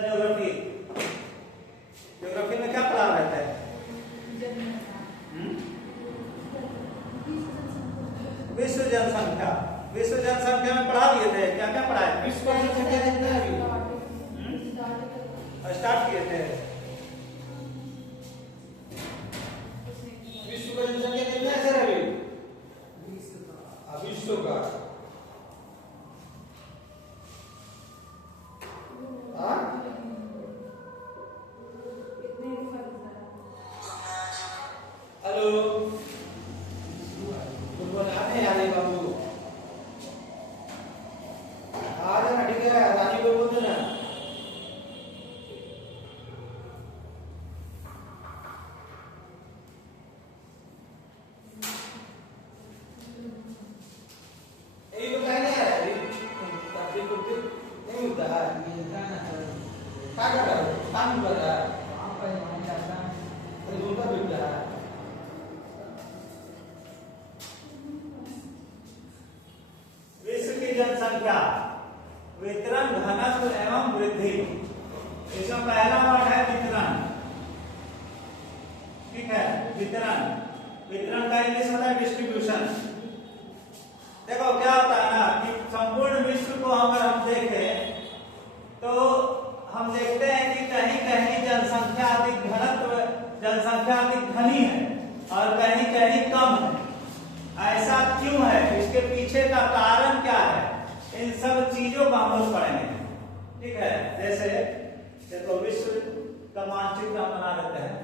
Geography, geography में क्या पढ़ा रहता है? विश्व जनसंख्या, विश्व जनसंख्या में पढ़ा दिए थे, क्या क्या पढ़ाए? विश्व जनसंख्या कितना है? स्टार्ट किए थे। विश्व का जनसंख्या कितना है सर अभी? विश्व का हेलो बनाने यार बाबू आ जाना, ठीक है? रानी को बोल देना। यही बताया ना यार, तब भी नहीं होता है। क्या कर रहा है? काम कर रहा है। अरे झूठा बिल्कुल है। विश्व की जनसंख्या, वितरण, घनत्व एवं वृद्धि। इसमें पहला वर्ड है वितरण, ठीक है? वितरण, वितरण का इंग्लिश होता है डिस्ट्रीब्यूशन। देखो क्या होता है ना कि संपूर्ण विश्व को अगर हम देखें तो हम देखते हैं कि कहीं कहीं जनसंख्या अधिक घनत्व, जनसंख्या अधिक घनी है और कहीं कहीं कम है। ऐसा क्यों है? इसके पीछे का कारण क्या है? इन सब चीजों को हम लोग पढ़ेंगे, ठीक है? जैसे देखो विश्व का मानचित्र हम बना देते हैं।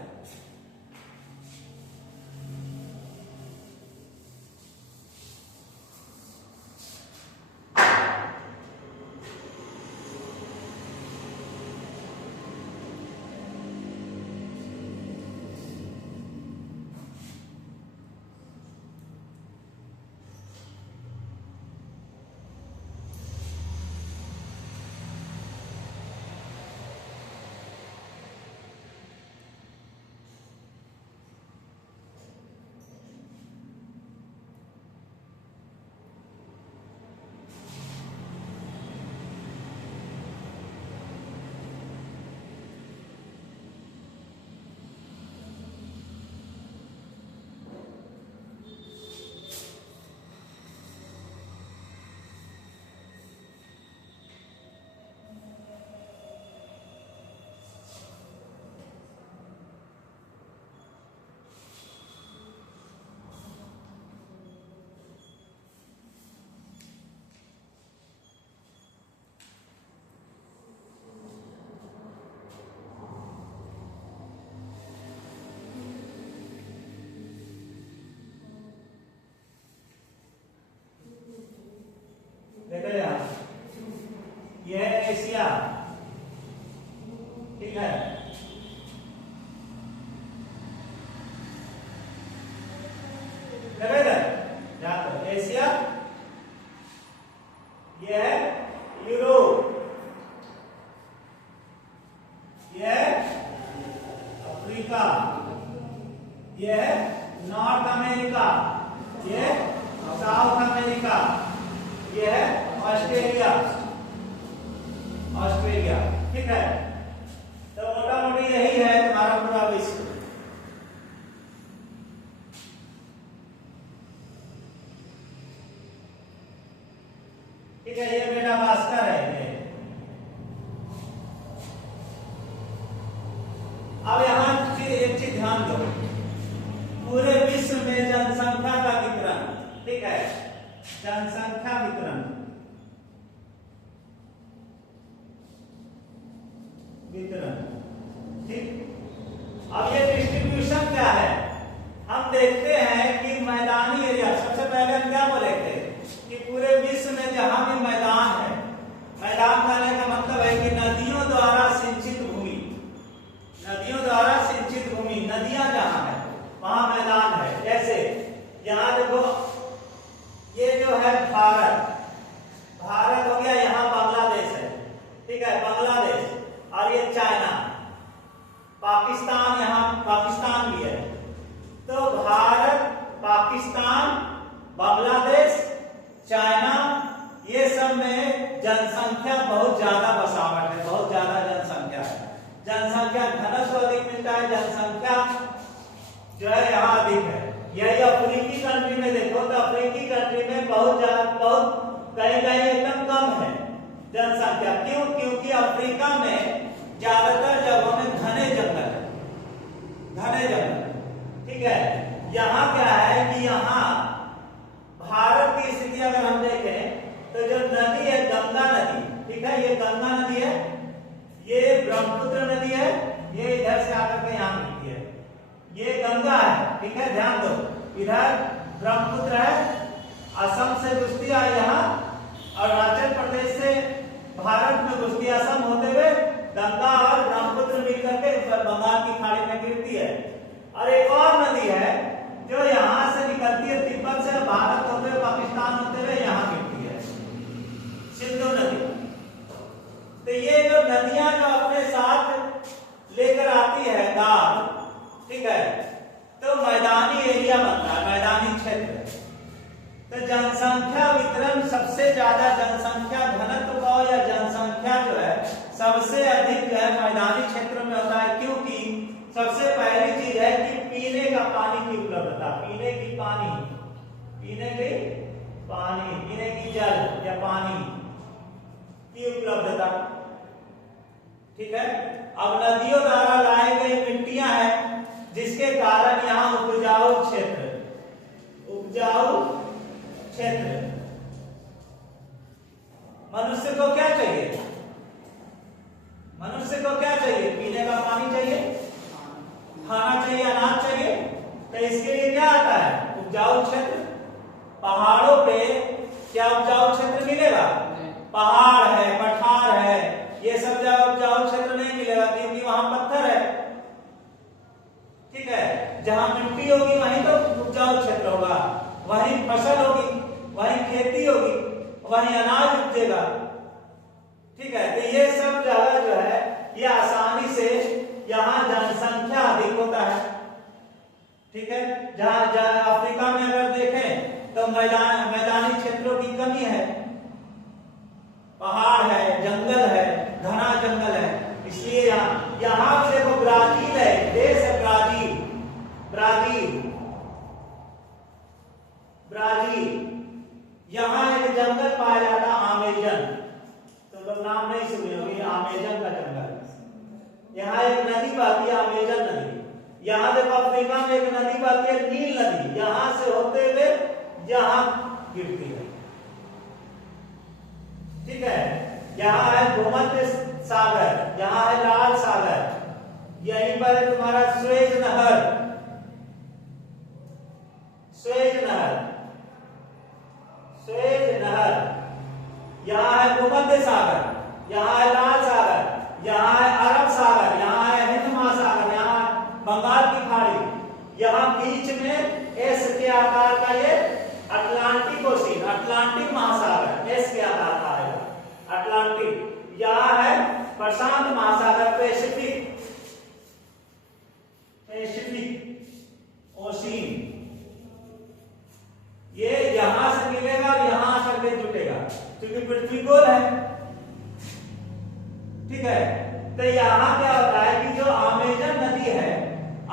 देखो यार, यह है एशिया, ठीक है? देखो इधर, एशिया, यह है यूरोप, यह है अफ्रीका, यह है नॉर्थ अमेरिका, यह साउथ अमेरिका, यह है ऑस्ट्रेलिया, ऑस्ट्रेलिया, ठीक है? तो मोटा मोटी यही है तुम्हारा पूरा विश्व, ठीक है? ये बेटा भास्कर है ये। अब यहां एक चीज ध्यान दो, पूरे विश्व में जनसंख्या का वितरण, ठीक है? जनसंख्या वितरण, वितरण, ठीक? अब ये डिस्ट्रीब्यूशन क्या है? हम देखते हैं कि मैदानी एरिया, सबसे पहले हम क्या बोले थे कि पूरे विश्व में जहां भी मैदान है, मैदान कहने का मतलब है कि नदियों द्वारा सिंचित भूमि, नदियों द्वारा सिंचित भूमि, नदियां जहां है वहां मैदान है। जैसे यहां देखो, ये जो है भारत, जनसंख्या बहुत ज्यादा बसावट है, बहुत ज्यादा जनसंख्या है, जनसंख्या घनत्व अधिक मिलता है, जनसंख्या जो है यहाँ अधिक है। यही अफ्रीकी कंट्री में देखो तो अफ्रीकी कंट्री में बहुत कहीं कहीं एकदम कम है जनसंख्या। क्यों? क्योंकि अफ्रीका में ज्यादातर जगहों में घने जंगल है, घने जंगल। ठीक है, यहाँ क्या है कि यहाँ भारत की स्थिति अगर हम देखें तो जो नदी है गंगा नदी, ठीक है, ये गंगा नदी है, ये ब्रह्मपुत्र नदी है, ये इधर से आकर के यहाँ मिलती है, ये गंगा है। ठीक है, ध्यान दो, इधर ब्रह्मपुत्र है, असम से घुसती है यहाँ, अरुणाचल प्रदेश से भारत में घुसती है, असम होते हुए गंगा और ब्रह्मपुत्र मिलकर के बंगाल की खाड़ी में गिरती है। और एक और नदी है जो यहाँ से निकलती है तिब्बत से, भारत होते हुए पाकिस्तान होते हुए यहाँ गिरती है, सिंधु नदी। तो ये जो नदियां जो अपने साथ लेकर आती है गाल, ठीक है, तो मैदानी एरिया बनता है, मैदानी क्षेत्र। तो जनसंख्या वितरण सबसे ज्यादा जनसंख्या घनत्व का या जनसंख्या जो है सबसे अधिक जो है मैदानी क्षेत्र में होता है। क्योंकि सबसे पहली चीज है कि पीने का पानी की उपलब्धता, पीने की पानी, पीने की पानी, पीने की जल या पानी की उपलब्धता। ठीक है, अब नदियों द्वारा लाई गई मिट्टियां हैं जिसके कारण यहाँ उपजाऊ क्षेत्र, उपजाऊ क्षेत्र। मनुष्य को क्या चाहिए? मनुष्य को क्या चाहिए? पीने का पानी चाहिए, खाना चाहिए, अनाज चाहिए। तो इसके लिए क्या आता है? उपजाऊ क्षेत्र। पहाड़ों पे क्या उपजाऊ क्षेत्र मिलेगा? पहाड़ है, पठार है, ये सब जगह उपजाऊ क्षेत्र नहीं मिलेगा क्योंकि वहां पत्थर है। ठीक है, जहां मिट्टी होगी वहीं तो उपजाऊ क्षेत्र होगा, वहीं फसल होगी, वहीं खेती होगी, वहीं अनाज उपजेगा। ठीक है, तो ये सब जगह जो है ये आसानी से यहाँ जनसंख्या अधिक होता है। ठीक है, जहां अफ्रीका में अगर देखें तो मैदानी क्षेत्रों की कमी है, पहाड़ है, जंगल है, घना जंगल है, इसलिए यहाँ भी देखो ब्राजील है, देश है ब्राजील, ब्राजील, ब्राजील, यहाँ एक जंगल पाया जाता है अमेजन, तो लोग नाम नहीं सुने होंगे, अमेजन का जंगल। यहाँ एक नदी बहती है अमेजन नदी। यहाँ देखो अफ्रीका में एक नदी बहती है नील नदी, यहाँ से होते हुए यहाँ गिरती है। ठीक है, यहाँ है भूमध्य सागर, यहाँ है लाल सागर, यहीं पर है तुम्हारा स्वेज नहर, स्वेज नहर, स्वेज नहर, यहाँ है भूमध्य सागर, यहाँ है लाल सागर, यहाँ है अरब सागर, यहाँ है हिंद महासागर, यहाँ बंगाल की खाड़ी, यहाँ बीच में एस के आकार का ये अटलांटिक ओशियन, अटलांटिक महासागर, एस के आकार का आएगा अटलांटिक। यहाँ है प्रशांत महासागर, पैसिफिक, पैसिफिक ओशियन, ये यहां से मिलेगा और यहां आकर के जुटेगा क्योंकि पृथ्वी गोल है। ठीक है, तो यहाँ क्या होता है कि जो अमेजन नदी है,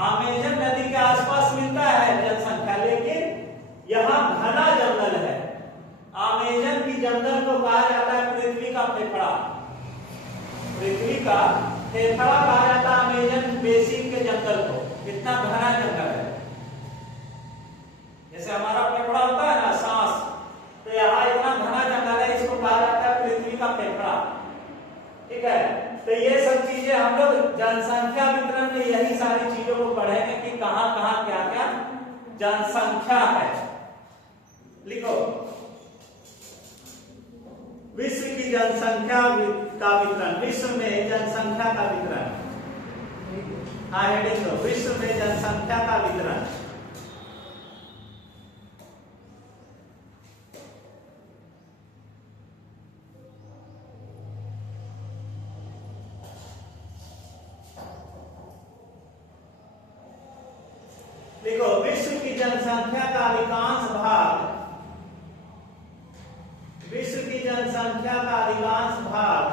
अमेजन नदी के आसपास मिलता है जनसंख्या, लेकिन यहाँ घना जंगल है। अमेजन की जंगल को कहा जाता है पृथ्वी का फेफड़ा, पृथ्वी का फेफड़ा कहा जाता है अमेजन बेसिन के जंगल को, इतना घना जंगल है। जैसे हमारा फेफड़ा होता है ना, सांस, तो यहाँ इतना घना जंगल है, इसको कहा जाता है पृथ्वी का फेफड़ा। ठीक है, तो ये सब चीजें हम लोग जनसंख्या वितरण में यही सारी चीजों को पढ़ेंगे कि कहां कहां क्या क्या जनसंख्या है। लिखो, विश्व की जनसंख्या का वितरण, विश्व में जनसंख्या का वितरण, हाँ हेडिंग दो, विश्व में जनसंख्या का वितरण। देखो, विश्व की जनसंख्या का अधिकांश भाग, विश्व की जनसंख्या का अधिकांश भाग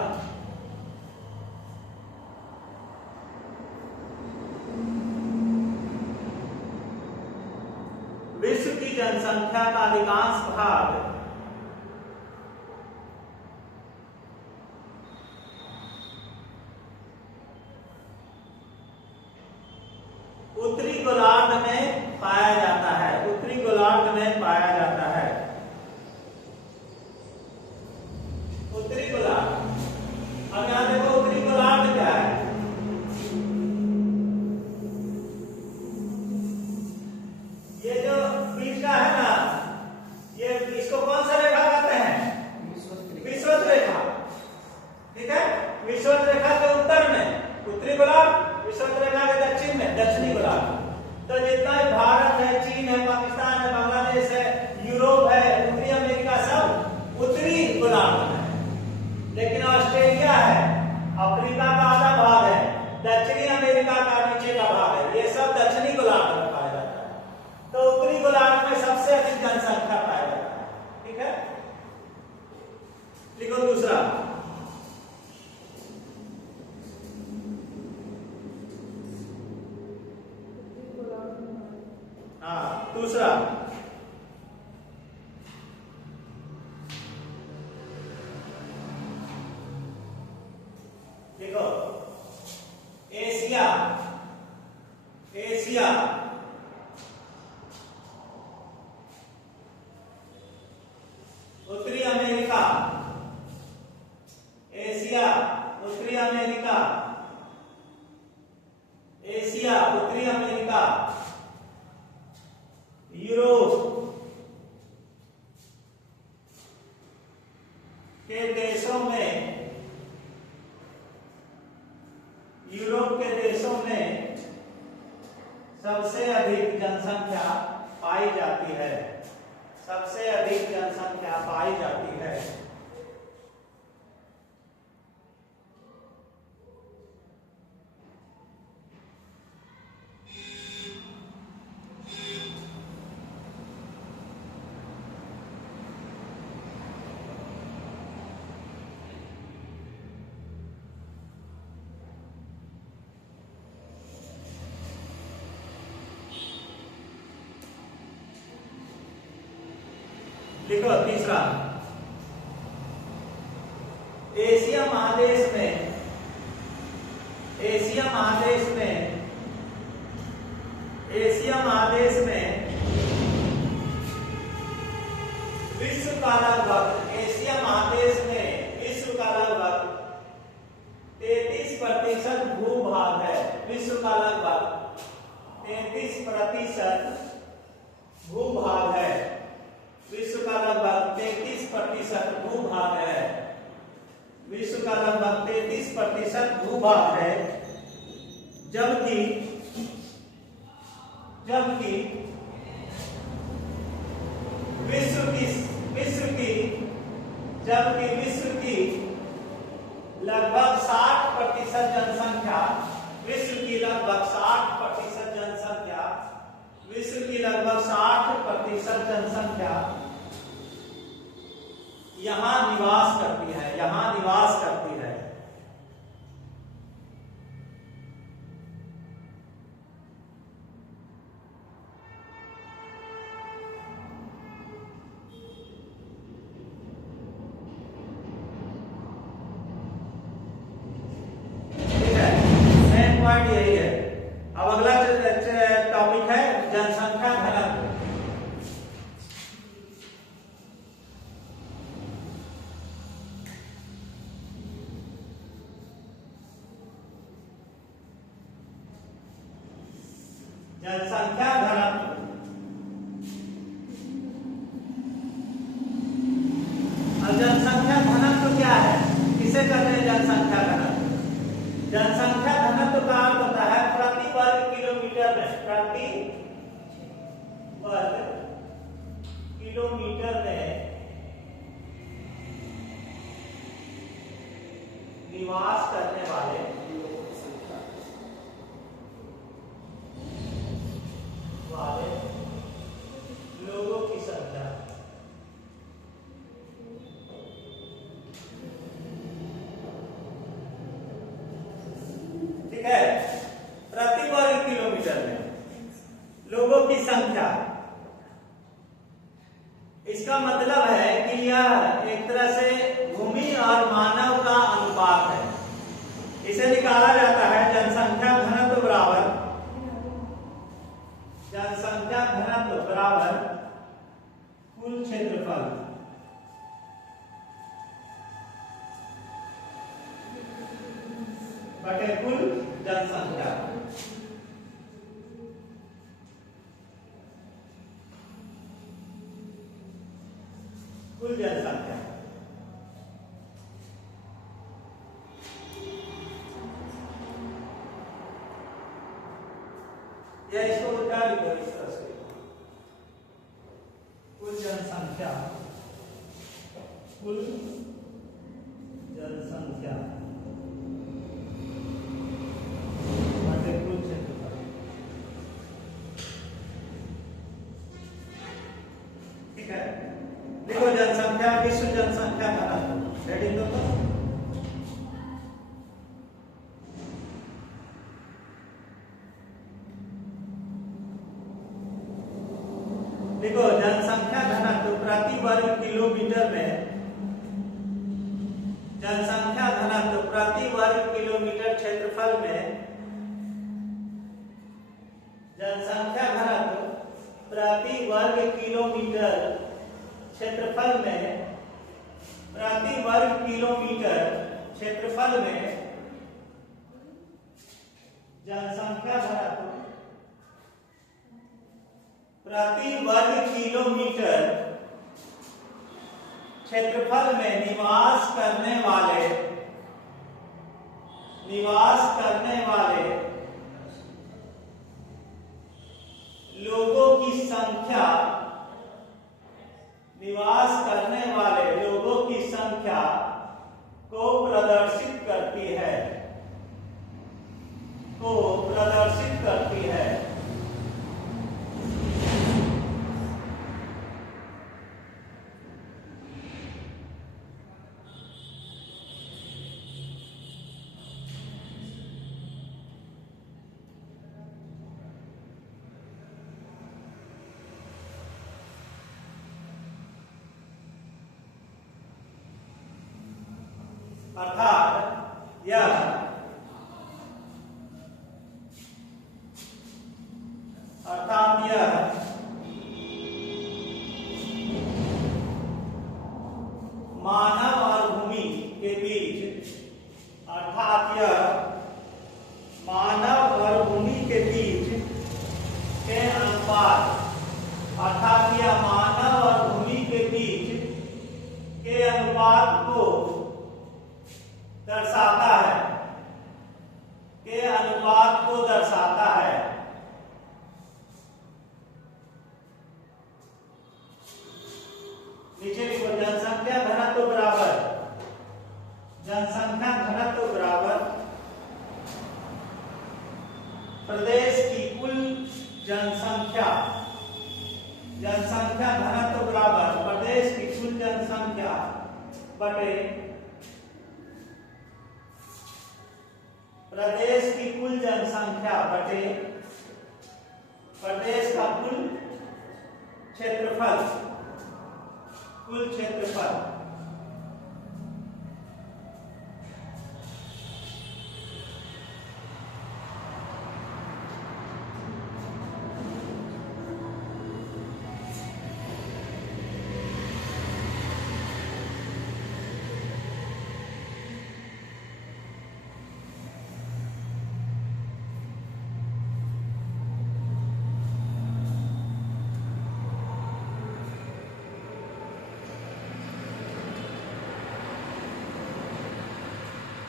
विश्व की जनसंख्या का अधिकांश भाग उत्तरी गोलार्ध में पाया जाता है, उत्तरी गोलार्ध में पाया जाता है। उत्तरी गोलार्ध, अब यहां देखो उत्तरी गोलार्ध क्या है। ये जो बीच का है ना, ये इसको कौन सा रेखा कहते हैं? विषुवत रेखा। ठीक है, विषुवत रेखा के उत्तर में उत्तरी गोलार्ध, विषुवत रेखा के दक्षिण में दक्षिणी गोलार्ध। तो जितना भी भारत है, चीन है, पाकिस्तान है, बांग्लादेश है, यूरोप है, उत्तरी अमेरिका, सब उत्तरी गोलार्ध में है। लेकिन ऑस्ट्रेलिया है, अफ्रीका का आधा भाग है, दक्षिणी अमेरिका का नीचे का भाग है, ये सब दक्षिणी गोलार्ध में पाया जाता है। तो उत्तरी गोलार्ध में सबसे अधिक जनसंख्या पाया जाता है। ठीक है, लिखो दूसरा। हाँ, दूसरा देखो, एशिया, एशिया, उत्तरी अमेरिका, एशिया, उत्तरी अमेरिका, एशिया, उत्तरी अमेरिका, यूरोप के देशों में, यूरोप के देशों में सबसे अधिक जनसंख्या पाई जाती है, सबसे अधिक जनसंख्या पाई जाती है। लिखो तीसरा, एशिया महादेश में, एशिया महादेश में, एशिया महादेश में विश्व का लगभग, एशिया महादेश में विश्व का लगभग 33% भूभाग है। विश्व का लगभग 33% भूभाग है। विश्व का लगभग 33% भूभाग है। विश्व का लगभग 33% भूभाग है। जबकि जबकि विश्व की लगभग 60% जनसंख्या, विश्व की लगभग 60% जनसंख्या, विश्व की लगभग 60% जनसंख्या यहां निवास करती है, यहां निवास करती है। ठीक है, मेन पॉइंट यही है। अब अगला टॉपिक है जनसंख्या घनत्व। जनसंख्या घनत्व, अब जनसंख्या घनत्व क्या है, किसे कहते हैं जनसंख्या घनत्व? जनसंख्या घनत्व का अर्थ होता है प्रति वर्ग किलोमीटर में, प्रति वर्ग किलोमीटर में निवास करने वाले लोगों की संख्या। की संख्या, इसका मतलब है कि यह एक तरह से भूमि और मानव का अनुपात है। इसे निकाला जाता है जनसंख्या घनत्व बराबर कुल क्षेत्रफल बटे कुल जनसंख्या। कुल जनसंख्या या इसको उल्टा लिखो इस तरह से, कुल जनसंख्या बटे कुल क्षेत्रफल। ठीक है, देखो जनसंख्या विश्व जनसंख्या घनत्व हेडिंग दो तो देखो जनसंख्या घनत्व प्रति वर्ग किलोमीटर में, जनसंख्या घनत्व प्रति वर्ग किलोमीटर क्षेत्रफल में, जनसंख्या घनत्व प्रति वर्ग किलोमीटर क्षेत्रफल में, प्रति वर्ग किलोमीटर क्षेत्रफल में जनसंख्या घनत्व प्रति वर्ग किलोमीटर क्षेत्रफल में निवास करने वाले लोगों की संख्या, निवास करने वाले लोगों की संख्या को प्रदर्शित करती है, अर्थात यह मानव और भूमि के बीच, मानव और भूमि के बीच के अनुपात, मानव और भूमि के बीच के अनुपात को दर्शाता है, नीचे लिखो जनसंख्या घनत्व बराबर प्रदेश की कुल जनसंख्या, जनसंख्या घनत्व बराबर प्रदेश की कुल जनसंख्या बटे प्रदेश की कुल जनसंख्या बटे प्रदेश का कुल क्षेत्रफल,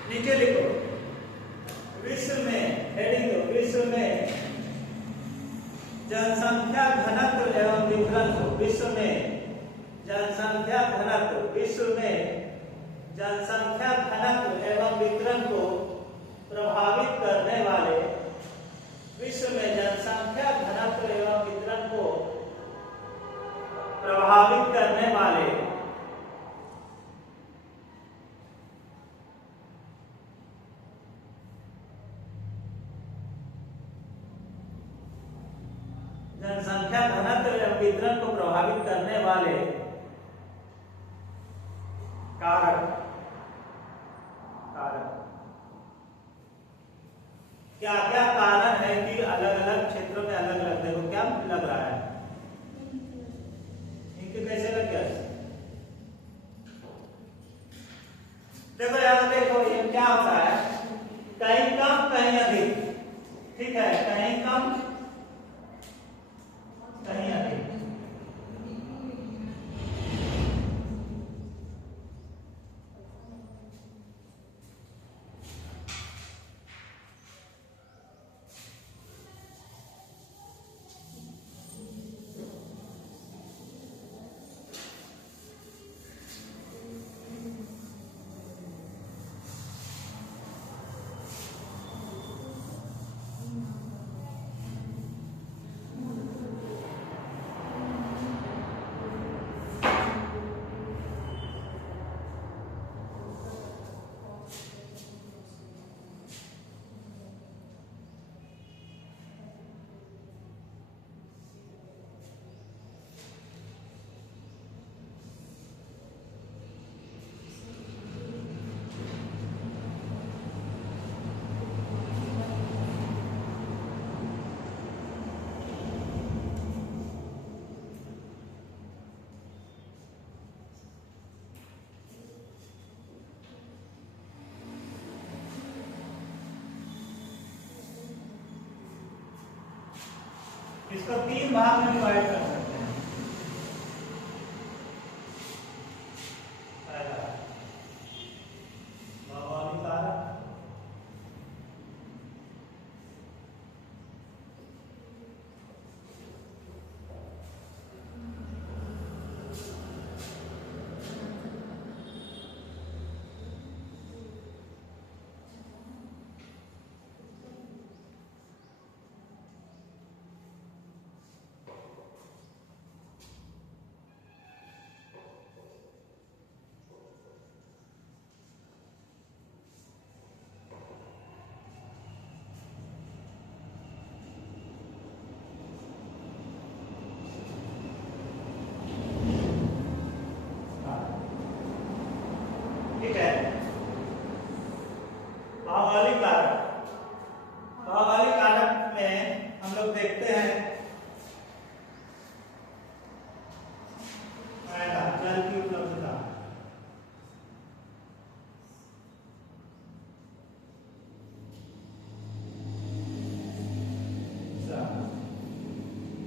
नीचे लिखो विश्व में, हेडिंग दो, विश्व में जनसंख्या घनत्व एवं वितरण को, विश्व में जनसंख्या घनत्व एवं वितरण को प्रभावित करने वाले, विश्व में जनसंख्या घनत्व एवं वितरण को प्रभावित करने वाले जनसंख्या संख्या घनत्व एवं वितरण को प्रभावित करने वाले कारक क्या क्या कारण है कि अलग अलग क्षेत्रों में अलग अलग, देखो क्या लग रहा है, इनके कैसे लग गया? देखो यार, देखो ये क्या होता है, कहीं कम कहीं अधिक, ठीक है, कहीं कम कहीं अधिक। इसको 3 भाग में डिवाइड कर सकते हैं। पहला भौगोलिक कारक, ठीक है। भौगोलिक कारक, भौगोलिक कारक में हम लोग देखते हैं पहला जल की उपलब्धता,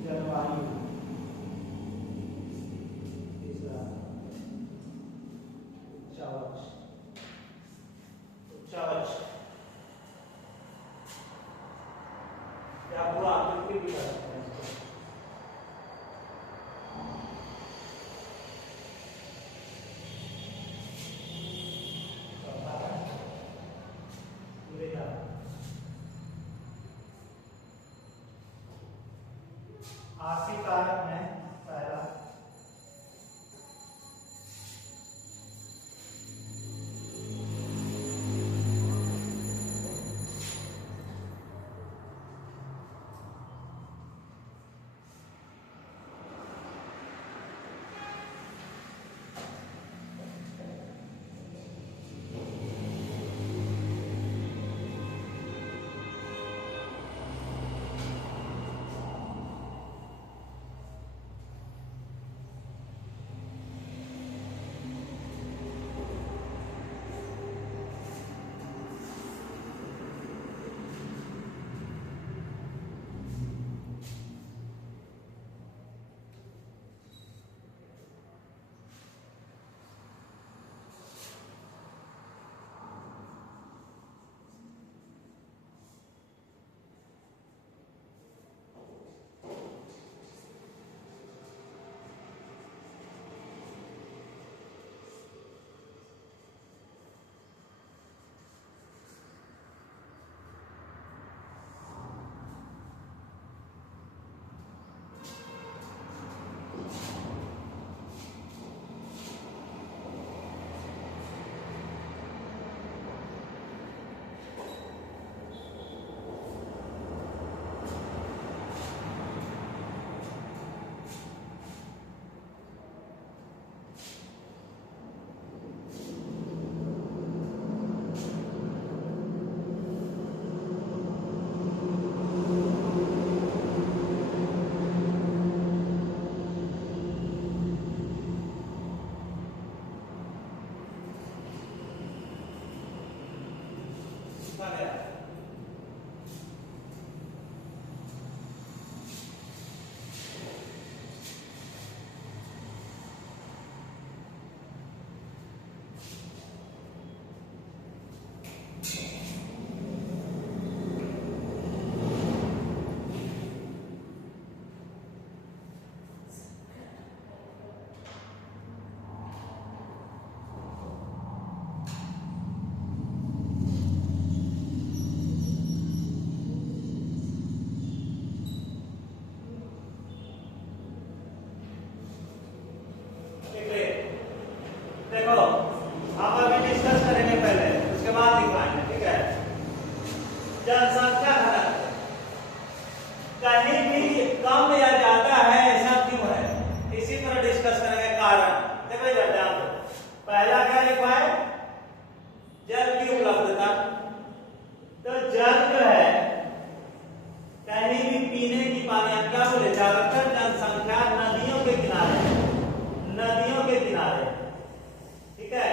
जलवायु, या पूरा आकृति भी कर सकते हैं इसको। आर्थिक कारक में पहला पूछा गया। देखो हम अभी डिस्कस करेंगे पहले, उसके बाद दिखाएंगे, ठीक है। जनसंख्या घनत्व कहीं भी कम या ज्यादा है, ऐसा क्यों है, इसी पर डिस्कस करेंगे कारण। देखो इधर ध्यान दो, पहला क्या लिखा है, जल की उपलब्धता। तो जल जो है कहीं भी पीने की पानी, हम क्या बोले, ज्यादातर जनसंख्या नदियों के किनारे, नदियों के किनारे, ठीक है।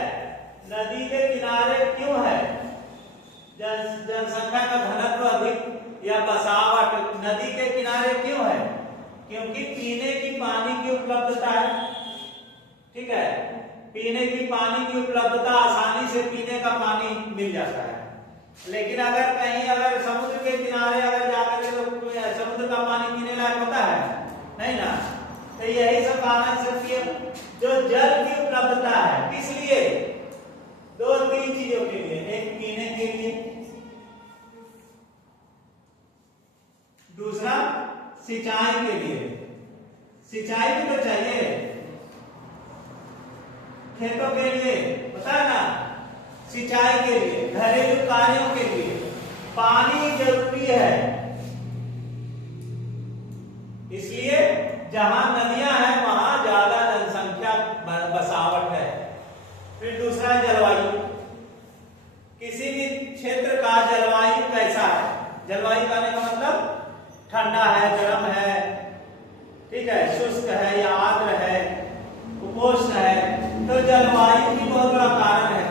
नदी के किनारे क्यों है जनसंख्या का घनत्व अधिक या बसावट, नदी के किनारे क्यों है, क्योंकि पीने की पानी की उपलब्धता है, ठीक है। पीने की पानी की उपलब्धता, आसानी से पीने का पानी मिल जाता है। लेकिन अगर कहीं अगर समुद्र के किनारे अगर जाकर के तो समुद्र का पानी पीने लायक होता है नहीं ना। तो यही सब कारण से जो जल की उपलब्धता है, किस लिए, दो तीन चीजों के लिए, एक पीने के लिए, दूसरा सिंचाई के लिए, सिंचाई भी तो चाहिए, खेतों के लिए पता है ना, सिंचाई के लिए, घरेलू कार्यों के लिए पानी जरूरी है। इसलिए जहां नदियां हैं वहां ज्यादा जनसंख्या बसावट है। फिर दूसरा है जलवायु, किसी भी क्षेत्र का जलवायु कैसा है, जलवायु कहने का मतलब ठंडा है, गर्म है, ठीक है, शुष्क है या आर्द्र है, उपोष्ण है। तो जलवायु भी बहुत बड़ा कारण है।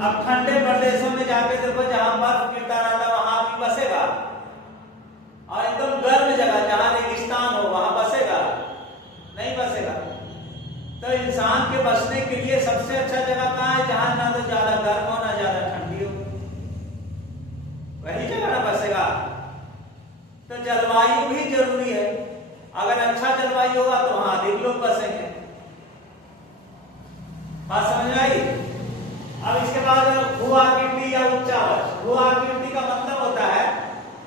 अब ठंडे प्रदेशों में जाके देखो, जहां बर्फ गिरता रहता है वहां भी बसेगा, और एकदम गर्म जगह जहां रेगिस्तान हो वहां बसेगा, नहीं बसेगा। तो इंसान के बसने के लिए सबसे अच्छा जगह कहाँ है, जहां ना तो ज्यादा गर्म हो ना ज्यादा ठंडी हो, वही जगह ना बसेगा। तो जलवायु भी जरूरी है। अगर अच्छा जलवायु होगा तो वहां अधिक लोग बसेंगे। बात समझ आई। अब इसके बाद भू-आकृति या उच्चावच। भू-आकृति का मतलब होता है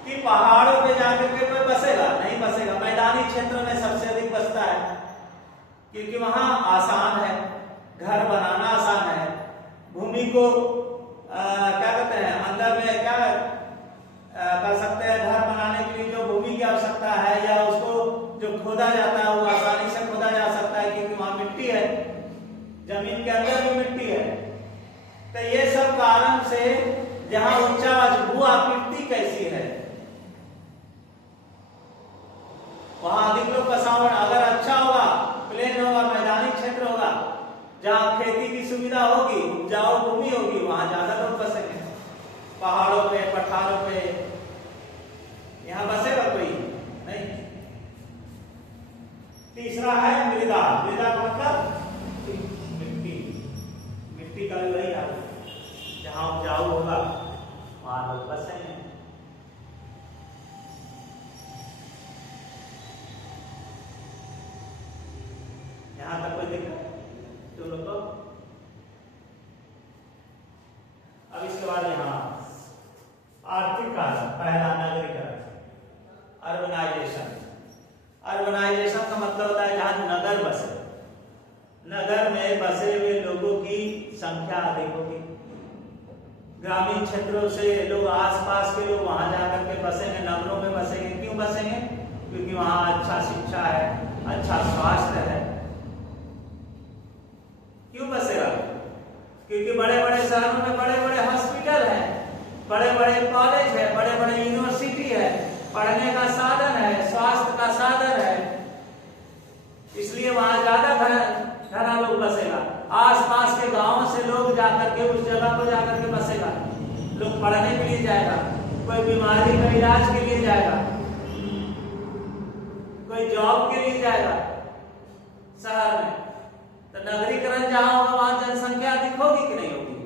कि पहाड़ों पे जाकर के कोई बसेगा नहीं, बसेगा। मैदानी क्षेत्रों में सबसे अधिक बसता है, क्योंकि वहां आसान है, घर बनाना आसान है। भूमि को क्या कहते हैं, अंदर में क्या कर सकते हैं, घर बनाने के लिए जो भूमि की आवश्यकता है या उसको जो खोदा जाता है वो आसानी से खोदा जा सकता है, क्योंकि वहां मिट्टी है, जमीन के अंदर भी मिट्टी है। तो ये सब कारण से जहां उच्चावच भू-आकृति कैसी है वहां अधिक लोग बसावट। अगर अच्छा होगा, प्लेन होगा, मैदानी क्षेत्र होगा, जहां खेती की सुविधा होगी, उपजाऊ भूमि होगी, वहां ज्यादा लोग बसेंगे। पहाड़ों पे, पठारों पे यहां बसेगा कोई नहीं। तीसरा है मृदा। मृदा का मतलब मिट्टी, मिट्टी का वही है, जहां उपजाऊ होगा वहां लोग बसेंगे। यहां तक कोई दिक्कत तो लोग। अब इसके बाद यहां आर्थिक कारण, पहला नगरीकरण, अर्बनाइजेशन। अर्बनाइजेशन का मतलब होता है जहां नगर बसे, नगर में बसे हुए लोगों की संख्या अधिक होगी। ग्रामीण क्षेत्रों से लोग, आसपास के लोग वहां जाकर के बसेंगे, नगरों में बसेंगे। क्यों बसेंगे? क्योंकि वहां अच्छा शिक्षा है, अच्छा स्वास्थ्य है। क्यों बसेगा? क्योंकि बड़े बड़े शहरों में बड़े बड़े हॉस्पिटल हैं, बड़े बड़े कॉलेज है, बड़े बड़े यूनिवर्सिटी है, पढ़ने का साधन है, स्वास्थ्य का साधन है। इसलिए वहां ज्यादा घना लोग बसेगा। आसपास के गांवों से लोग जाकर के उस जगह को जाकर के बसेगा। लोग पढ़ने के लिए जाएगा, कोई बीमारी का इलाज के लिए जाएगा, कोई जॉब के लिए जाएगा शहर में, तो नगरीकरण जहां होगा वहां जनसंख्या अधिक होगी कि नहीं होगी?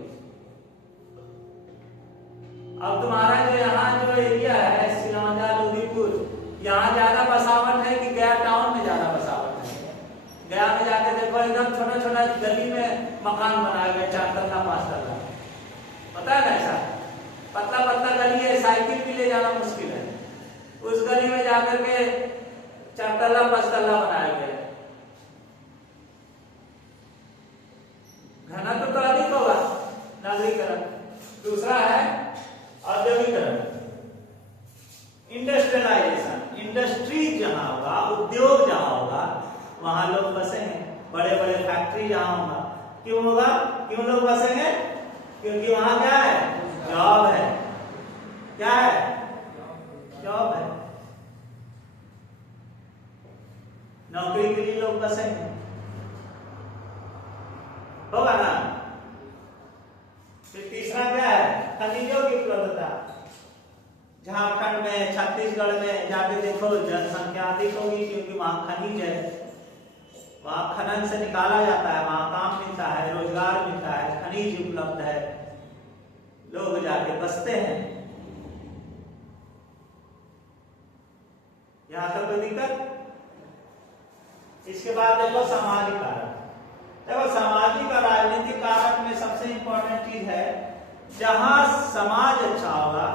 अब तुम्हारा जो यहाँ जो एरिया है सिलौंजा लोधीपुर, यहाँ ज्यादा बसावट है कि गया टाउन में ज्यादा बसावट है? गया में जाके देखो एकदम छोटा छोटा गली में मकान बनाए गए, 4 तल्ला 5 तल्ला, पता है ना? ऐसा पतला पतला गली है, साइकिल भी ले जाना मुश्किल है। उस गली में जाकर के 4 तल्ला 5 तल्ला बनाए गए। घनत्व तो अधिक होगा नगरीकरण। दूसरा है औद्योगिकरण, इंडस्ट्रियलाइजेशन। इंडस्ट्री जहां होगा, उद्योग जहां होगा, वहां लोग बसेंगे। बड़े बड़े फैक्ट्री जहां होगा, क्यों होगा? क्यों लोग बसेंगे? क्योंकि वहां क्या है? जॉब है। क्या है? जॉब है। नौकरी के लिए लोग बसेंगे, होगा ना? फिर तीसरा क्या है? खनिजों की उपलब्धता। झारखंड में, छत्तीसगढ़ में जाके देखो जनसंख्या अधिक होगी, क्योंकि वहां खनिज है, वहां खनन से निकाला जाता है, वहां काम मिलता है, रोजगार मिलता है, खनिज उपलब्ध है, लोग जाके बसते हैं। यहां तक कोई दिक्कत? इसके बाद देखो सामाजिक कारक। देखो सामाजिक और राजनीतिक कारक में सबसे इंपॉर्टेंट चीज है, जहां समाज अच्छा होगा,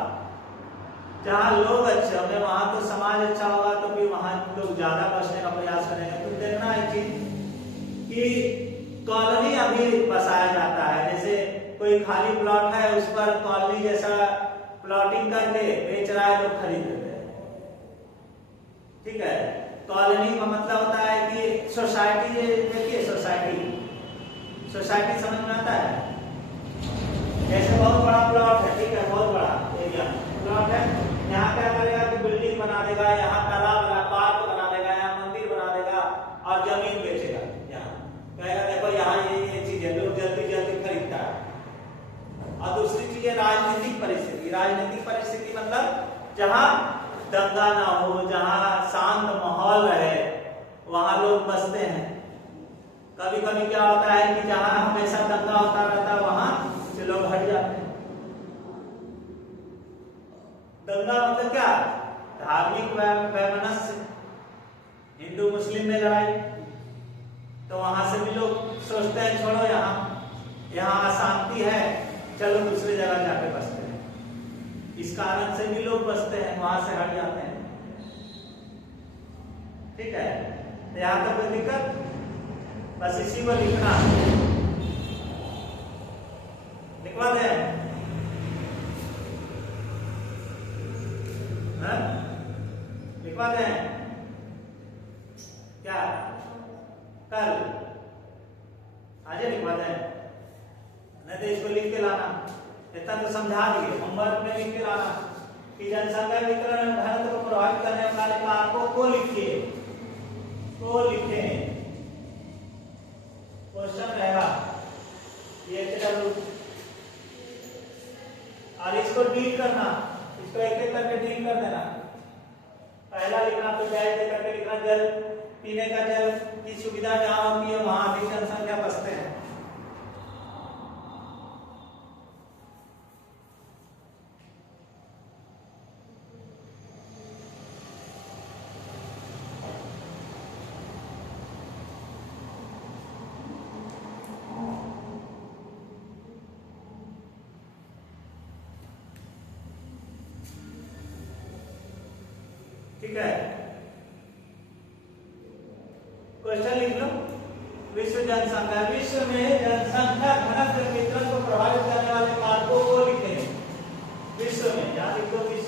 जहां लोग अच्छे होंगे, वहां तो समाज अच्छा होगा, तो फिर वहां लोग ज्यादा बसने का प्रयास करेंगे। तो देखना एक चीज कि कॉलोनी अभी बसाया जाता है, जैसे कोई खाली प्लॉट है उस पर कॉलोनी जैसा प्लॉटिंग करके बेच रहा है, लोग खरीद लेते हैं। ठीक है, कॉलोनी का मतलब होता है कि सोसाइटी। देखिए सोसाइटी समझ में आता है? जैसे बहुत बड़ा प्लॉट है, ठीक है, बहुत बड़ा एरिया प्लॉट है, यहाँ क्या करेगा कि बिल्डिंग बना देगा, यहाँ तालाब बना, पार्क बना देगा, यहाँ मंदिर बना देगा और जमीन बेचेगा। यहाँ कहेगा देखो यहाँ ये चीज है, लोग जल्दी जल्दी खरीदता है। और दूसरी चीज है राजनीतिक परिस्थिति। राजनीतिक परिस्थिति मतलब जहाँ दंगा ना हो, जहाँ शांत माहौल रहे, वहां लोग बसते हैं। कभी कभी क्या होता है कि जहां हमेशा दंगा होता रहता है, वहां से लोग हट जाते हैं। दंगा मतलब क्या? धार्मिक वैमनस्य, हिंदू मुस्लिम में लड़ाई, तो वहां से भी लोग सोचते हैं छोड़ो यहाँ अशांति है, चलो दूसरी जगह जाके बसते हैं। इस कारण से भी लोग बसते हैं, वहां से हट जाते हैं। ठीक है, तो यहाँ तक कोई दिक्कत? बस इसी को लिखना, लिखवा दें। लिखवा दें क्या? कल आज लिखवा दें, नहीं तो इसको लिख के लाना। इतना तो समझा दिए, होमवर्क में लिख के लाना कि जनसंख्या वितरण घनत्व को प्रभावित करने वाले कारकों को लिखिए, को लिखे। क्वेश्चन रहेगा ये चलो, और इसको डील करना, इसको एक एक करके डील कर देना। पहला लिखना, तो डैश दे करके लिखना, जल पीने का जल की सुविधा जहां होती है वहां अधिक जनसंख्या बसते हैं। ठीक है, क्वेश्चन लिख लो। विश्व जनसंख्या, विश्व में जनसंख्या घनत्व वितरण को प्रभावित करने वाले कारकों को लिखें। विश्व में, यहाँ लिख दो विश्व